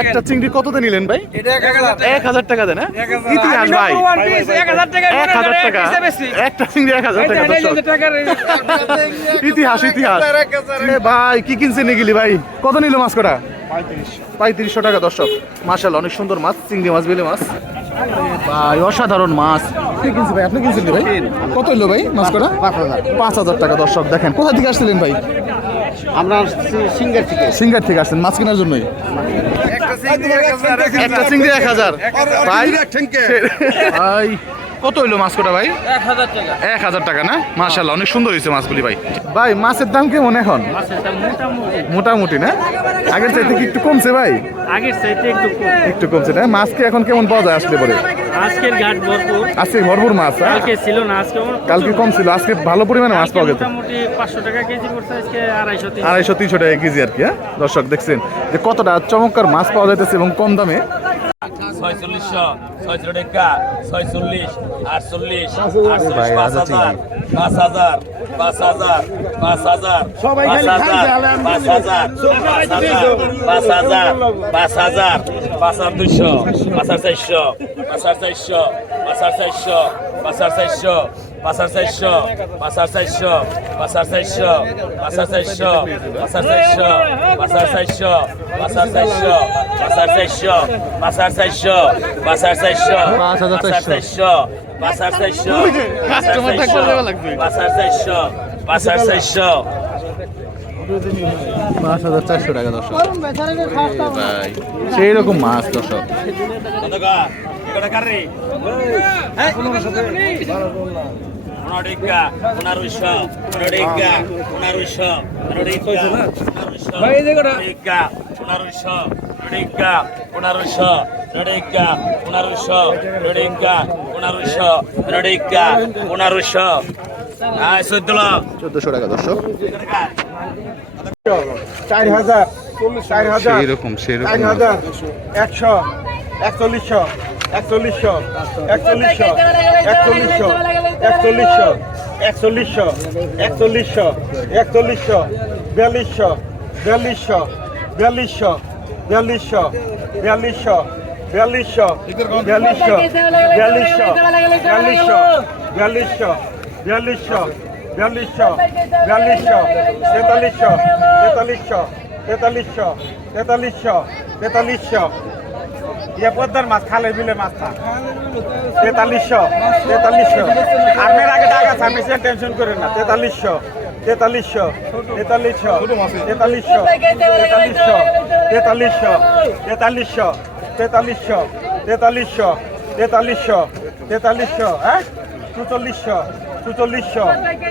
একটা চিংড়ি কততে নিলেন ভাই? এক হাজার টাকা। দেন হ্যাঁ? ইতিহাস ভাই। এক হাজার টাকা। একটা চিংড়ি এক হাজার টাকা ইতিহাস ইতিহাস। ভাই কি কিনছে নিয়ে গেলি ভাই? কত নিল মাছ কটা? পঁয়ত্রিশশো। টাকা দর্শক। মাসাল অনেক সুন্দর মাছ চিংড়ি মাছ বেলে মাছ। ভাই অসাধারণ মাছ। কি কিনছে ভাই? আপনি কিনছেন ভাই? কত হইল ভাই মাছ কটা? পাঁচ হাজার। টাকা দর্শক দেখেন। কোথা থেকে আসছিলেন ভাই? আমরা সিঙ্গার থেকে। সিঙ্গার থেকে আসছেন মাছ কেনার জন্যই? একটা চিংড়ি এক হাজার ভাই ভাই কত হইল মাছ কটা ভাই? এক হাজার টাকা। না? মাশাল্লাহ অনেক সুন্দর হয়েছে মাছগুলি ভাই। ভাই মাছের দাম কেমন এখন? মোটামুটি। না? আগের চাইতে কি একটু কমছে ভাই? আগের চাইতে একটু একটু কমছে না? মাছকে এখন কেমন পাওয়া যায় আসলে পরে? আজকের ঘাট ভরপুর। আজকে ভরপুর মাছ হ্যাঁ? কালকে ছিল না আজকে কালকে কম ছিল আজকে ভালো পরিমাণে মাছ পাওয়া গেছে। মোটামুটি পাঁচশো টাকা কেজি পড়ছে আজকে আড়াইশো তিনশো। আড়াইশো তিনশো টাকা কেজি আর কি হ্যাঁ? দর্শক দেখছেন যে কতটা চমৎকার মাছ পাওয়া যাইতেছে এবং কম দামে ছয়চল্লিশশো ছয়চল্লিশ টাকা ছয়চল্লিশ আটচল্লিশ আটচল্লিশ পাঁচ হাজার পাঁচ হাজার পাঁচ হাজার পাঁচ হাজার পাঁচ হাজার পাঁচ হাজার পাঁচ হাজার পাঁচ হাজার পাঁচ হাজার চারশো পাঁচ হাজার চারশো পাঁচ হাজার চারশো পাঁচ হাজার চারশো পাঁচ হাজার চারশো পাঁচ হাজার চারশো পাঁচ হাজার চারশো পাঁচ হাজার চারশো পাঁচ হাজার চারশো পাঁচ হাজার চারশো পাঁচ হাজার চারশো পাঁচ হাজার চারশো পাঁচ হাজার চারশো পাঁচ হাজার চারশো পাঁচ হাজার চারশো। পাঁচ হাজার চারশো পাঁচ হাজার চারশো পাঁচ হাজার চারশো পাঁচ হাজার চারশো পাঁচ হাজার চারশো টাকা দর্শক ভাই সেই রকম মাছ দর্শক কত গা কত কারে Unodiga, Unarusha, Unodiga, Unarusha, Unodiga, Unarusha, Unarusha, Unodiga, Unarusha, Unodiga, Unarusha, Unodiga, Unarusha, Unodiga, Unarusha. আয় সদ্দুল্লাহ চোদ্দশো টাকা দর্শক চার হাজার চার হাজার একশো একচল্লিশশো একচল্লিশশো একচল্লিশশো একচল্লিশশো একচল্লিশশো একচল্লিশশো একচল্লিশশো একচল্লিশশো বিয়াল্লিশশো বিয়াল্লিশশো বিয়াল্লিশশো বিয়াল্লিশশো বিয়াল্লিশশো বিয়াল্লিশশো বিয়াল্লিশশো বিয়াল্লিশশো বিয়াল্লিশশো বিয়াল্লিশশো বিয়াল্লিশশো বিয়াল্লিশশো বিয়াল্লিশশো তেতাল্লিশশো তেতাল্লিশশো তেতাল্লিশশো তেতাল্লিশশো তেতাল্লিশশো ইয়ে পদ্মার মাছ খালে বিলে মাছ খা তেতাল্লিশশো তেতাল্লিশশো আপনার আগে টাকা আপনি সে টেনশন করেন না তেতাল্লিশশো তেতাল্লিশশো তেতাল্লিশশো তেতাল্লিশশো তেতাল্লিশশো তেতাল্লিশশো তেতাল্লিশশো তেতাল্লিশশো তেতাল্লিশশো তেতাল্লিশশো তেতাল্লিশশো হ্যাঁ চুচল্লিশশো চুচল্লিশশো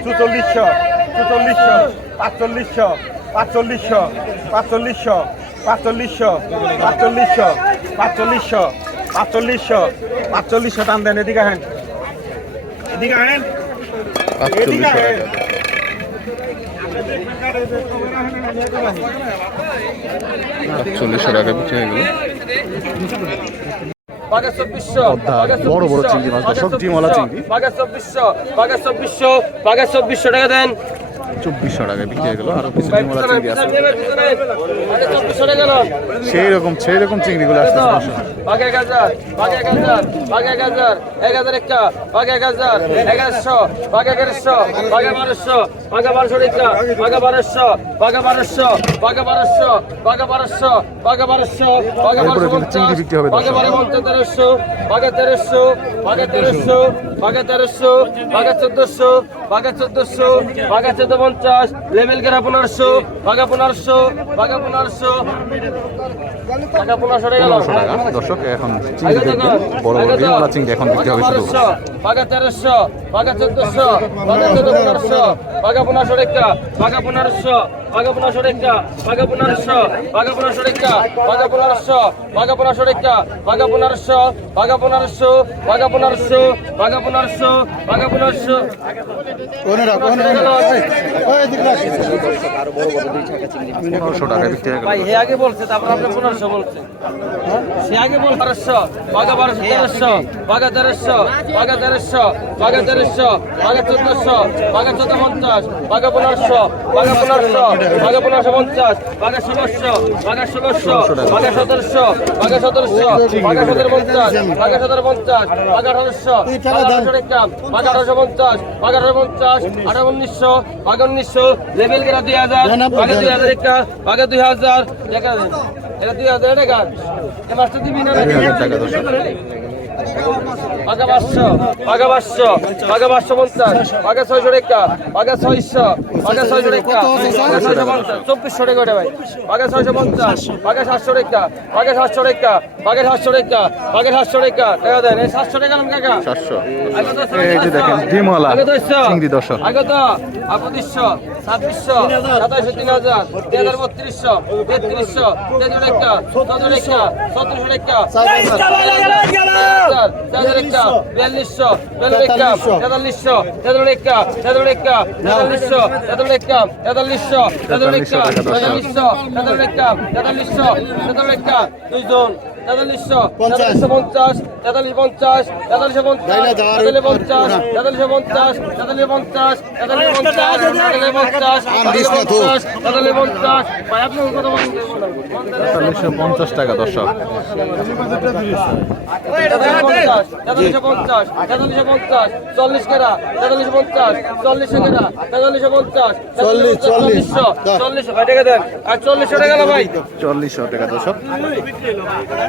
চুচল্লিশশো চুচল্লিশশো পাঁচচল্লিশশো পাঁচচল্লিশশো পাঁচচল্লিশশো পাঁচচল্লিশশো পাঁচচল্লিশশো পাঁচচল্লিশশো পাঁচচল্লিশশো পাঁচচল্লিশশো টান দেন এদিকে হেন এদিকে হেন এদিকে আটচল্লিশশো হেন টাকা বিক্রি হয়ে গেল। বড় বড় চিংড়ি মাছ, দর্শক, ডিমওয়ালা চিংড়ি। বাঘা চব্বিশশো বাঘা চব্বিশশো বাঘা চব্বিশশো টাকা দেন। চব্বিশশো টাকা বিক্রি হয়ে গেল আরও কিছু চিংড়ি আছে সেই রকম সেই রকম চিংড়িগুলো আসছে দর্শক। বাঘ হাজার বাঘ এক এক হাজার একটা বাঘ হাজার এগারোশো বাঘ এগারোশো বাঘা বারোশো বাঘা বারোশো একটা বাঘা বারোশো বাঘা বারোশো বাঘা বারোশো বাঘা বারোশো বাঘা বারোশো বাঘা হবে বারো পঞ্চাশ তেরোশো বাঘা তেরোশো বাঘা তেরোশো বাঘা তেরোশো বাঘা চোদ্দশো বাঘা চোদ্দশো বাঘা চোদ্দ পঞ্চাশ লেভেল গেরা পনেরোশো ভাগা পনেরোশো ভাগা পনেরোশো ভাগা পনেরোশো পনেরোশো টাকা বিক্রি ভাই, হে আগে বলছে, তারপর আপনি পনেরোশো বলছে সে আগে বল বারোশো, বাঘা বারোশো, তেরোশো, বাঘা তেরোশো বাঘা তেরোশো বাঘা তেরোশো, বাঘা চোদ্দশো, বাঘা চোদ্দ পঞ্চাশ বাঘা পনেরোশো বাঘা পনেরোশো বাঘা পনেরোশো পঞ্চাশ, বাঘা ষোলোশো বাঘা ষোলোশো, বাঘা সতেরোশো বাঘা সতেরোশো, বাঘা সতেরো পঞ্চাশ, বাঘা সতেরো পঞ্চাশ, বাঘা আঠারোশো, বাঘা আঠারো উনিশশো, বাঘা উনিশশো লেভেল গেরা দুই হাজার বাঘা দুই হাজার একটা আগে দুই হাজার দেখা যায় এটা দুই হাজার এটা এ মাস্টার দিবি না? পাকা পাঁচশো পাকা পাঁচশো পাকা পাঁচশো পঞ্চাশ পাকা ছয়শো রেখা পাকা ছয়শো পাকা ছয়শো রেখা পাকা ছয়শো পঞ্চাশ চব্বিশশো রেখা ওটা ভাই। পাকা ছয়শো পঞ্চাশ পাকা সাতশো রেখা পাকা সাতশো রেখা পাকা সাতশো রেখা পাকা সাতশো রেখা টাকা দেন এই সাতশো টাকা কাকা। সাতশো। এই যে দেখেন ডিমওয়ালা চিংড়ি দশশো আগত আপতিশশো ছাব্বিশশো সাতাশশো তিন হাজার তিন হাজার বত্রিশশো তেত্রিশশো তেত্রিশ রেখা চৌত্রিশ বিয়াল্লিশশো তেতাল্লিশশো তেতাল্লিশশো তেতাল্লিশশো তেতাল্লিশ টাকা তেতাল্লিশশো তেতাল্লিশ টাকা তেতাল্লিশশো তেতাল্লিশ টাকা দুইজন তেতাল্লিশশো তেতাল্লিশশো পঞ্চাশ তেতাল্লিশ পঞ্চাশ তেতাল্লিশশো পঞ্চাশ তেতাল্লিশ পঞ্চাশ তেতাল্লিশশো পঞ্চাশ তেতাল্লিশ পঞ্চাশ তেতাল্লিশ পঞ্চাশ তেতাল্লিশ পঞ্চাশ তেতাল্লিশ পঞ্চাশ তেতাল্লিশ পঞ্চাশ তেতাল্লিশশো পঞ্চাশ টাকা দর্শক তেতাল্লিশশো পঞ্চাশ তেতাল্লিশশো পঞ্চাশ চল্লিশ কেরা তেতাল্লিশশো পঞ্চাশ চল্লিশশো কেরা তেতাল্লিশশো পঞ্চাশ চল্লিশ চল্লিশশো চল্লিশশো ভাই টাকা দেন আর চল্লিশশো টাকা না ভাই চল্লিশশো টাকা দর্শক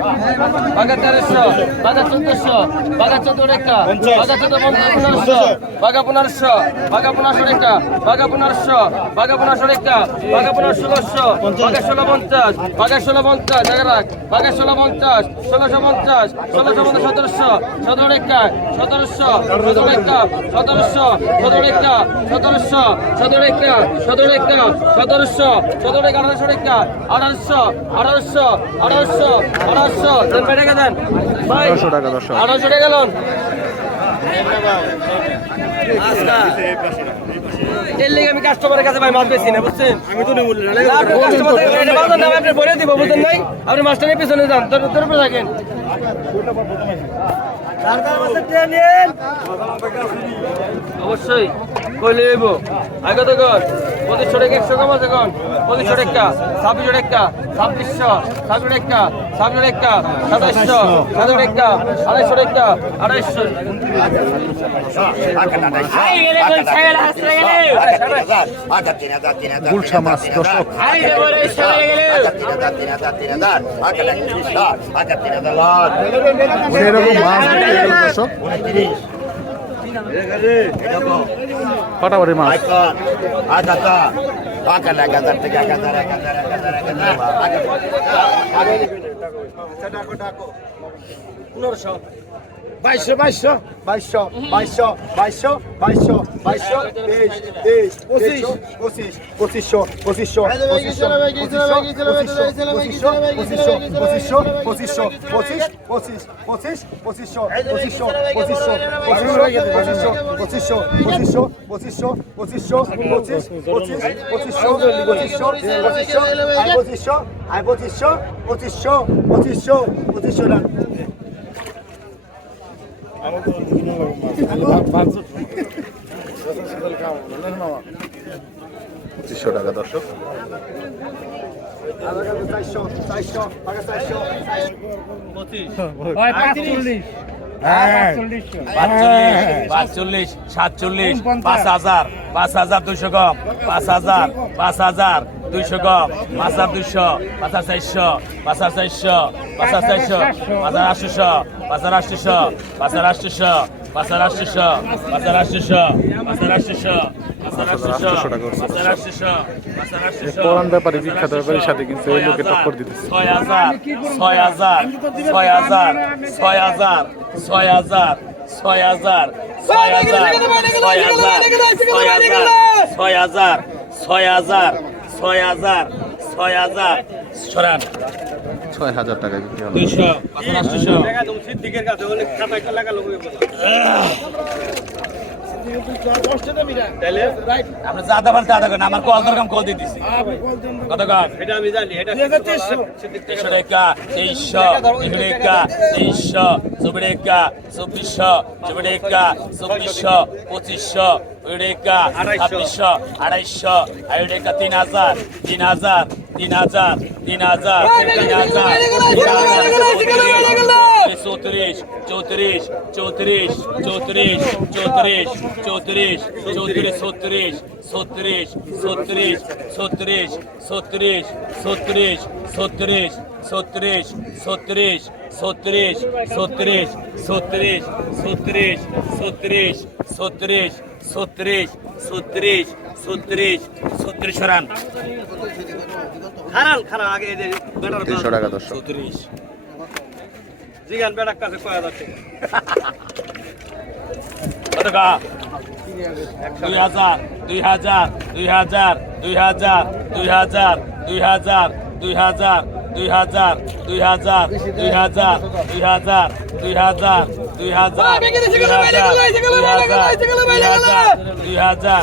বাঘা তেরোশো বাঘা চোদ্দশো বাঘা চোদ্দ রেখা বাঘা চোদ্দ পনেরোশো বাঘা পনেরোশো বাঘা পনেরোশো রেখা বাঘা পনেরোশো বাঘা পনেরোশো রেখা বাঘা পনেরো ষোলোশো বাঘা ষোলো পঞ্চাশ। বাঘা ষোলো পঞ্চাশ রাখ বাঘা ষোলো পঞ্চাশ ষোলোশো পঞ্চাশ ষোলোশো পঞ্চাশ সতেরোশো সতেরো রেখা সতেরোশো সতেরো রেখা সতেরোশো সতেরো রেখা সতেরোশো সতেরো রেখা সতেরো রেখা সতেরোশো সতেরো রেখা আঠারোশো রেখা আঠারোশো আঠারোশো আঠারোশো আঠারোশো টাকা দর্শক আঠারোশো টাকা গেলেন এর লেগে আমি কাস্টমারের কাছে ভাই মাছ বেশি না বুঝছেন? আমি তো আপনি ভরে দিব বুঝছেন নাই? আপনি মাছটা নিয়ে পিছনে যান তোর তোর উপরে থাকেন। অবশ্যই কইলে আগে তো কর পঁচিশশো টাকা একশো কম আছে কন। পঁচিশশো টাকা ছাব্বিশশো টাকা ছাব্বিশশো ছাব্বিশ টাকা ছাব্বিশ টাকা সাতাইশশো সাতাশ টাকা আড়াইশো টাকা আড়াইশো গুলশা মাছ দর্শক এরকম মাছ akan agatar থেকে agatar agatar agatar agatar agatar মাছ বাইশশো বাইশশো বাইশশো বাইশশো বাইশশো বাইশশো বাইশশো তেইশ তেইশ পঁচিশ পঁচিশ পঁচিশশো পঁচিশশো পঁচিশশো পঁচিশশো পঁচিশশো পঁচিশশো পঁচিশশো পঁচিশ পঁচিশ পঁচিশ পঁচিশশো পঁচিশশো পঁচিশশো পঁচিশশো পঁচিশশো পঁচিশশো পঁচিশশো পঁচিশশো পঁচিশ পঁচিশ পঁচিশশো পঁচিশশো পঁচিশশো পঁচিশশো পঁচিশশো পঁচিশশো পঁচিশশো পঁচিশশো না পঁচিশশো টাকা দর্শক। চারশো পাঁচচল্লিশ। সাতচল্লিশ পাঁচ হাজার পাঁচ হাজার দুইশো কম পাঁচ হাজার পাঁচ হাজার দুইশো কম পাঁচ হাজার দুইশো পাঁচ হাজার চারশো পাঁচ হাজার চারশো পাঁচ হাজার চারশো পাঁচ হাজার আটশোশো পাঁচ হাজার আটশোশো পাঁচ হাজার আটশোশো পাঁচ হাজার আটশোশো পাঁচ হাজার আটশোশো পাঁচ হাজার হাজার হাজার হাজার আটশোশো কোরআন ব্যাপারী বিখ্যাত ব্যাপারীর সাথে কিন্তু ওই লোকে টক্কর দিতেছে ছয় হাজার ছয় হাজার ছয় হাজার ছয় হাজার ছয় হাজার ছয় হাজার ছয় হাজার ছয় হাজার ছয় হাজার ছয় হাজার ছয় হাজার ছয় হাজার সরান ছয় হাজার টাকা বিক্রি হলো দুইশো পাঁচশো আপনি যা দাবার তা দেখেন আমার কল দরকার কল দিয়ে দিছি কত কম এটা আমি জানি এটা তেইশশো টাকা তেইশশো টাকা তেইশশো চব্বিশ টাকা চব্বিশশো চব্বিশ টাকা চব্বিশশো পঁচিশশো টাকা ছাব্বিশশো আড়াইশো আড়াই টাকা তিন হাজার তিন হাজার তিন হাজার তিন হাজার তিন হাজার চৌত্রিশ চৌত্রিশ চৌত্রিশ চৌত্রিশ চৌত্রিশ চৌত্রিশ চৌত্রিশ ছত্রিশ ছত্রিশ ছত্রিশ ছত্রিশ ছত্রিশ ছত্রিশ ছত্রিশ ছত্রিশ ছত্রিশ ছত্রিশ ছত্রিশ ছত্রিশ ছত্রিশ ছত্রিশ ছত্রিশ ছত্রিশ ছত্রিশ ছত্রিশ ছত্রিশ সরান খারাল খারাল আগে এই যে বেটার তিনশো টাকা দর্শক চৌত্রিশ জিগান বেটার কাছে কয় হাজার টাকা কত কা দুই হাজার দুই হাজার দুই হাজার দুই হাজার দুই হাজার দুই হাজার দুই হাজার দুই হাজার দুই হাজার দুই হাজার দুই হাজার দুই হাজার দুই হাজার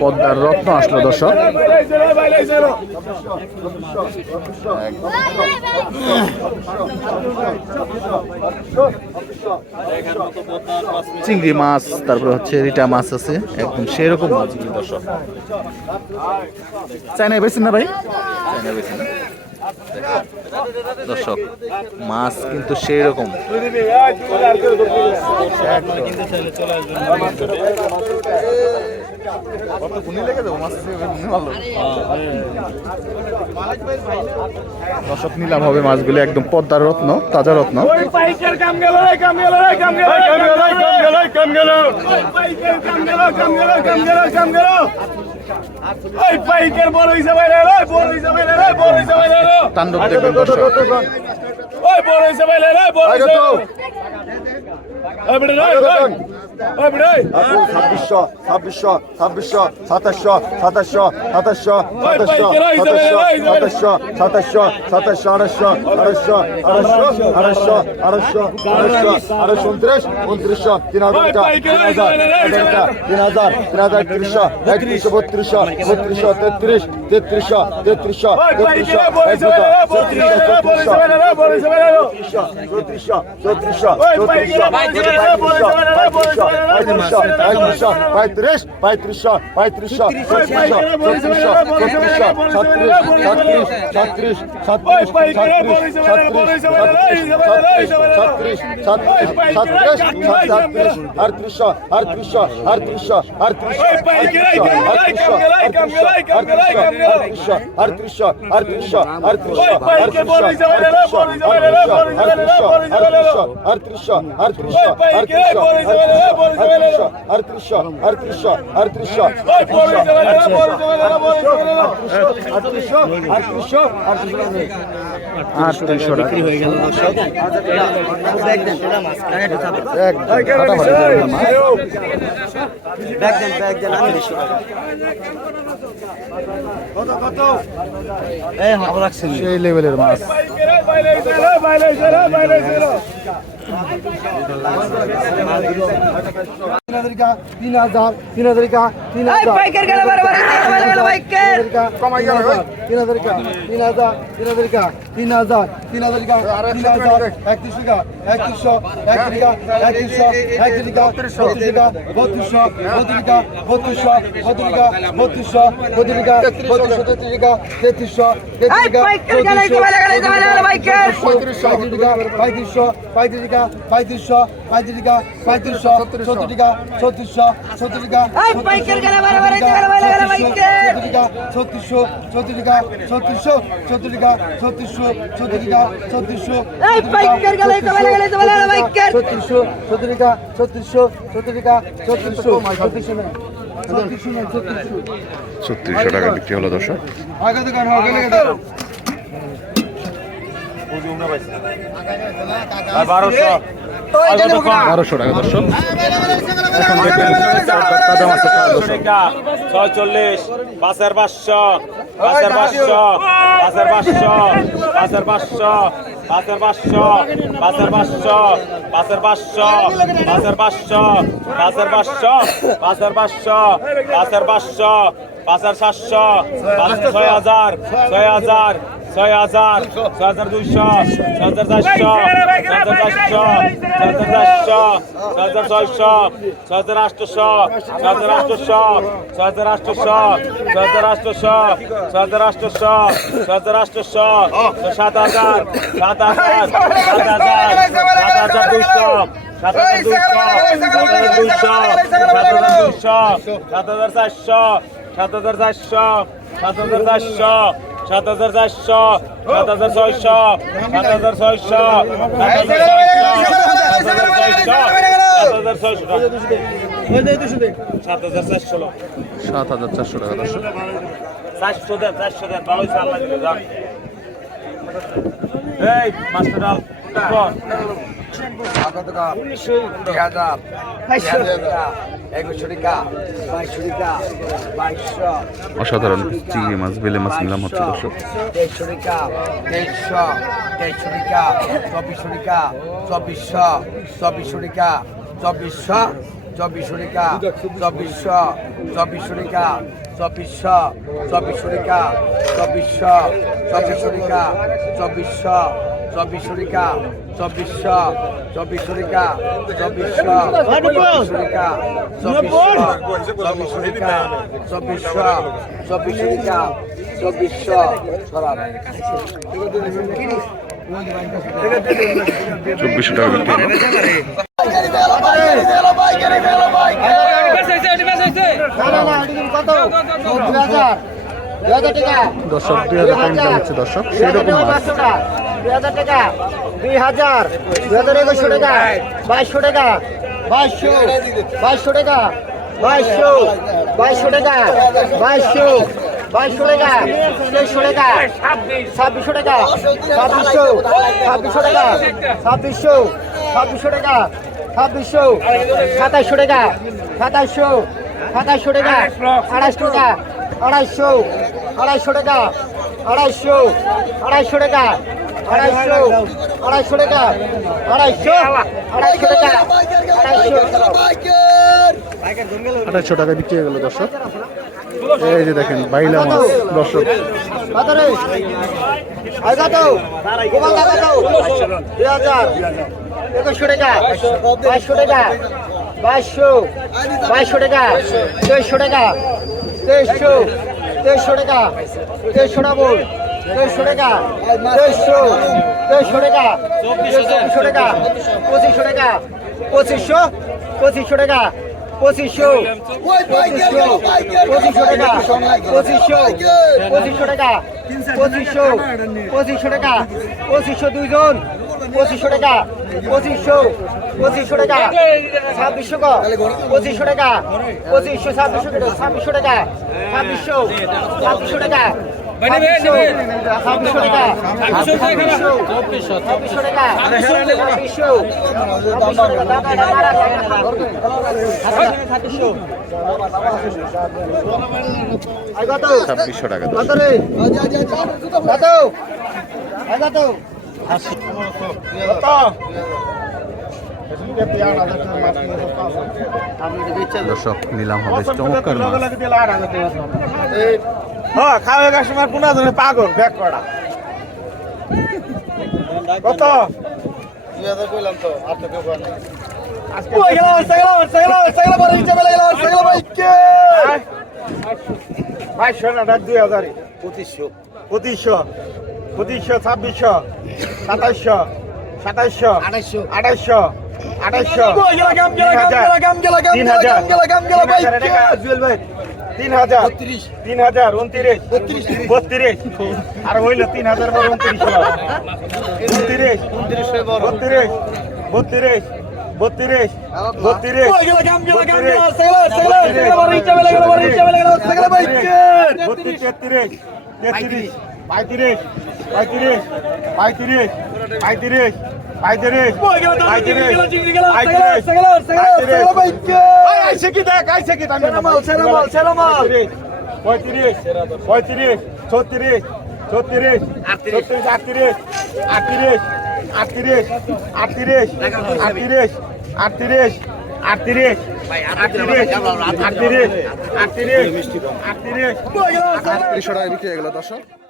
পদ্মার রত্ন আসলো, দর্শক। চিংড়ি মাছ, তারপরে হচ্ছে রিটা মাছ আছে, একদম সেরকম মাছ। দর্শক চাইনা বেছেন না ভাই? দর্শক, মাছ কিন্তু সেই রকম কত লেগে যাব মাছ দর্শক নিলাম হবে মাছগুলি একদম পদ্মার রত্ন তাজা রত্ন। তাণ্ডব দেখবেন দর্শক। ওই বড় রে ওই বড় ছাব্বিশশো ছাব্বিশশো ছাব্বিশশো সাতাশশো সাতাশশো সাতাশশো সাতাশশো সাতাশশো সাতাশশো সাতাশশো আড়াইশো আড়াইশো আড়াইশো আড়াইশো আড়াইশো আড়াইশো উনত্রিশ উনত্রিশশো তিন হাজার তিন হাজার তিন হাজার তিন হাজার তিরিশশো একত্রিশশো বত্রিশশো বত্রিশশো তেত্রিশ তেত্রিশশো তেত্রিশশো তেত্রিশশো চৌত্রিশশো চৌত্রিশশো চৌত্রিশশো চৌত্রিশশো পঁয়ত্রিশ পঁয়ত্রিশশো पैंतीस पैंतीस पैंतीस Artırışa, artırışa, artırışa, artırışa, আটত্রিশশো আটত্রিশশো আটত্রিশশো আটত্রিশশো আটত্রিশশো আটত্রিশশো বিক্রি ব্যাগ দেন ব্যাগ দেন আমি সেই লেভেলের মাছ তিন হাজার তিন হাজার তিন হাজার তিন হাজার একত্রিশ টাকা একত্রিশশো এক টাকা একত্রিশশো এক বত্রিশশো বত্রিশশো বত্রিশশো বত্রিশশো বত্রিশশো বত্রিশশো টাকা তেত্রিশশো পঁয়ত্রিশশো পঁয়ত্রিশ টাকা পঁয়ত্রিশশো পঁয়ত্রিশ টাকা পঁয়ত্রিশশো সত্তর টাকা ছত্রিশশো সত্তর টাকা ছত্রিশশো ছত্রিশ টাকা ছত্রিশশো ছত্রিশ টাকা ছত্রিশশো ছত্রিশ টাকা ছত্রিশশো ছত্রিশশো ছত্রিশ টাকা ছত্রিশশো ছত্রিশ টাকা ছত্রিশশো ছত্রিশশো ছত্রিশশো টাকা বিক্রি হলো দশ বারোশো। দোকান হবে গেলে গেলে বারোশো টাকা দর্শক এখন দেখবেন তাজা মাছের টাকা ছয়চল্লিশ পাঁচের পাঁচশো পাঁচের পাঁচশো পাঁচের পাঁচশো পাঁচের পাঁচশো পাঁচের পাঁচশো পাঁচের পাঁচশো পাঁচের পাঁচশো পাঁচের পাঁচশো পাঁচের পাঁচশো পাঁচের পাঁচশো পাঁচের পাঁচশো পাঁচের সাতশো পাঁচ ছয় হাজার ছয় হাজার ছয় হাজার ছয় হাজার দুইশো ছয় হাজার চারশো ছয় হাজার চারশো ছয় হাজার চারশো ছয় হাজার আটশোশো ছয় হাজার আটশোশো ছয় হাজার আটশোশো ছয় হাজার আটশোশো ছয় হাজার আটশোশো ছয় হাজার আটশোশো সাত হাজার সাত হাজার সাত হাজার সাত হাজার দুইশো সাত হাজার দুইশো সাত হাজার দুইশো সাত হাজার দুইশো সাত হাজার চারশো সাত হাজার চারশো সাত হাজার চারশো সাত হাজার চারশো সাত হাজার ছয়শো সাত হাজার ছয়শো সাত হাজার ছয়শো সাত হাজার ছয়শো চারশো সাত হাজার চারশো টাকা দর্শক। চারশো দেন চারশো দেন ভালোই চাল্লা দিলে যান এই মাস্টার অসাধারণ চিংড়ি মাছ বেলে মাছ নিলাম হচ্ছে দর্শক দেড়শো টাকা টাকা চব্বিশশো চব্বিশ শরিকা চব্বিশ চব্বিশ শরিকা চব্বিশ চব্বিশ শরিকা চব্বিশ শরিকা চব্বিশ চব্বিশ শরিকা চব্বিশ সরাব চব্বিশশো দর্শক দুই হাজার টাকা দর্শক সেরকম দুই হাজার টাকা, দুই হাজার দুই হাজার একুশশো টাকা, বাইশশো টাকা, বাইশশো বাইশশো টাকা, বাইশশো বাইশশো টাকা, বাইশশো বাইশশো টাকা তেইশশো টাকা, ছাব্বিশশো টাকা, ছাব্বিশশো ছাব্বিশশো টাকা, ছাব্বিশশো ছাব্বিশশো টাকা, ছাব্বিশশো সাতাইশশো টাকা সাতাইশশো সাতাইশশো টাকা, আড়াইশো টাকা, আড়াইশো আড়াইশো টাকা, আড়াইশো আড়াইশো টাকা আড়াইশো আড়াইশো টাকা আড়াইশো আড়াইশো টাকা আড়াইশো আঠাশশো টাকা বিক্রি হয়ে গেল দর্শক। এই যে দেখেন বাইলা মাছ দর্শক। দুই হাজার। একুশশো টাকা বাইশশো টাকা বাইশশো বাইশশো টাকা তেইশশো টাকা তেইশশো তেইশশো টাকা তেইশশো তেইশশো টাকা। তেইশশো। তেইশশো টাকা। চব্বিশশো টাকা। পঁচিশশো টাকা। পঁচিশশো। পঁচিশশো টাকা। পঁচিশশো। পঁচিশশো টাকা। পঁচিশশো। পঁচিশশো টাকা। পঁচিশশো। পঁচিশশো টাকা। পঁচিশশো দুইজন। পঁচিশশো টাকা। পঁচিশশো। পঁচিশশো টাকা। ছাব্বিশশো ক। পঁচিশশো টাকা। পঁচিশশো, ছাব্বিশশো ছাব্বিশশো টাকা। ছাব্বিশশো। ছাব্বিশশো টাকা। ছাব্বিশশো টাকা কত দর্শক নিলাম হবে চমৎকার হ্যাঁ খাওয়া কাস্টমার কোন জনে পাগল ব্যাগ করা কত পঁচিশশো পঁচিশশো ছাব্বিশশো সাতাইশশো সাতাইশশো আঠাইশশো আঠাইশশো আঠাইশশো তিন হাজার তিন হাজার তিন হাজার তিন হাজার উনত্রিশ। বত্রিশ। আর হইল তিন হাজার পর উনত্রিশ। উনত্রিশ বত্রিশ। বত্রিশ। বত্রিশ। বত্রিশ। বত্রিশ তেত্রিশ। তেত্রিশ। পঁয়ত্রিশ। পঁয়ত্রিশ। পঁয়ত্রিশ। পঁয়ত্রিশ। পঁয়ত্রিশ পঁয়ত্রিশ ছত্রিশ ছত্রিশ ছত্রিশ আটত্রিশ আটত্রিশ আটত্রিশ আটত্রিশ আটত্রিশ আটত্রিশ আটত্রিশ আটত্রিশ আটত্রিশ আটত্রিশ আটত্রিশ টাকা বিক্রি হয়ে গেল দর্শক